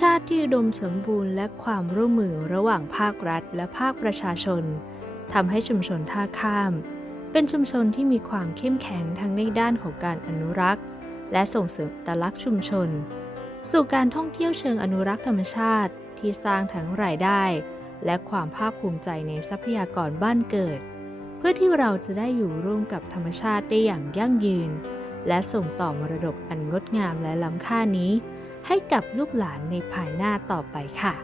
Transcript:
ชาติที่อุดมสมบูรณ์และความร่วมมือระหว่างภาครัฐและภาคประชาชนทำให้ชุมชนท่าข้ามเป็นชุมชนที่มีความเข้มแข็งทั้งในด้านของการอนุรักษ์และส่งเสริมอัตลักษณ์ชุมชนสู่การท่องเที่ยวเชิงอนุรักษ์ธรรมชาติที่สร้างทั้งรายได้และความภาคภูมิใจในทรัพยากรบ้านเกิดเพื่อที่เราจะได้อยู่ร่วมกับธรรมชาติได้อย่างยั่งยืนและส่งต่อมรดกอันงดงามและล้ำค่านี้ให้กับลูกหลานในภายหน้าต่อไปค่ะ